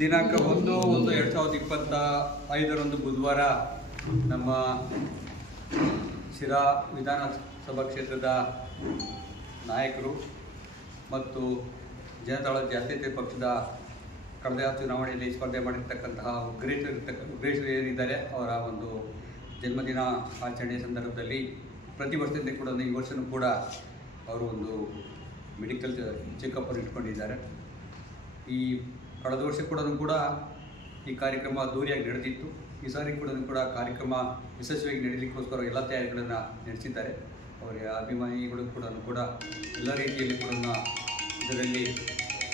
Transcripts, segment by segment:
ದಿನಾಂಕ 1/1/2025 ಬುಧವಾರ ನಮ್ಮ ಶಿರಾ ವಿಧಾನಸಭಾ ಕ್ಷೇತ್ರದ ನಾಯಕರು ಮತ್ತು ಜನತಾದಳ ಜಾತ್ಯತೀತ ಪಕ್ಷದ ಕಳೆದ ಚುನಾವಣೆಯಲ್ಲಿ ಸ್ಪರ್ಧೆ ಮಾಡಿರ್ತಕ್ಕಂತಹ ಉಗ್ರೇಶರು ಏನಿದ್ದಾರೆ ಅವರ ಒಂದು ಜನ್ಮದಿನ ಆಚರಣೆಯ ಸಂದರ್ಭದಲ್ಲಿ ಪ್ರತಿ ವರ್ಷದಂತೆ ಕೂಡ ಈ ವರ್ಷವೂ ಕೂಡ ಅವರು ಒಂದು ಮೆಡಿಕಲ್ ಚೆಕಪ್ ಇಟ್ಕೊಂಡಿದ್ದಾರೆ. ಈ ಕಳೆದ ವರ್ಷ ಕೂಡ ಈ ಕಾರ್ಯಕ್ರಮ ಅದ್ದೂರಿಯಾಗಿ ನಡೆದಿತ್ತು. ಈ ಸಾರಿ ಕೂಡ ಕಾರ್ಯಕ್ರಮ ಯಶಸ್ವಿಯಾಗಿ ನಡೆಯಲಿಕ್ಕೋಸ್ಕರ ಎಲ್ಲ ತಯಾರಿಗಳನ್ನು ನಡೆಸಿದ್ದಾರೆ. ಅವರ ಅಭಿಮಾನಿಗಳು ಕೂಡ ಎಲ್ಲ ರೀತಿಯಲ್ಲಿ ಇದರಲ್ಲಿ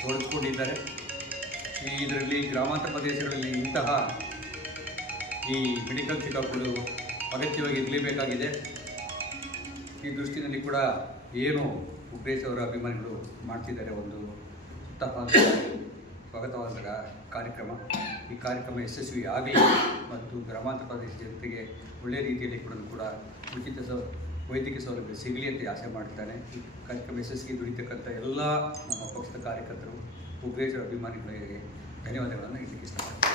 ತೊಡಗಿಕೊಂಡಿದ್ದಾರೆ. ಇದರಲ್ಲಿ ಗ್ರಾಮಾಂತರ ಪ್ರದೇಶಗಳಲ್ಲಿ ಇಂತಹ ಈ ಮೆಡಿಕಲ್ ಚೆಕಪ್ಗಳು ಅಗತ್ಯವಾಗಿ ಇರಲೇಬೇಕಾಗಿದೆ. ಈ ದೃಷ್ಟಿಯಲ್ಲಿ ಕೂಡ ಏನು ಉಗ್ರೇಶ್ ಅವರ ಅಭಿಮಾನಿಗಳು ಮಾಡ್ತಿದ್ದಾರೆ, ಒಂದು ಸ್ವಾಗತವಾದ ಕಾರ್ಯಕ್ರಮ. ಈ ಕಾರ್ಯಕ್ರಮ ಯಶಸ್ವಿ ಆಗಲಿ ಮತ್ತು ಗ್ರಾಮಾಂತರ ಪ್ರದೇಶ ಜನತೆಗೆ ಒಳ್ಳೆಯ ರೀತಿಯಲ್ಲಿ ಕೂಡ ಉಚಿತ ವೈದ್ಯಕೀಯ ಸೌಲಭ್ಯ ಸಿಗಲಿ ಅಂತ ಆಸೆ ಮಾಡ್ತಾನೆ. ಈ ಕಾರ್ಯಕ್ರಮ ಯಶಸ್ವಿಗೆ ದುಡಿತಕ್ಕಂಥ ಎಲ್ಲ ನಮ್ಮ ಪಕ್ಷದ ಕಾರ್ಯಕರ್ತರು, ಉಗ್ರೇಶ್ ಅಭಿಮಾನಿಗಳಿಗೆ ಧನ್ಯವಾದಗಳನ್ನು ಹೇಳಲಿಕ್ಕೆ ಇಷ್ಟಪಡ್ತೀನಿ.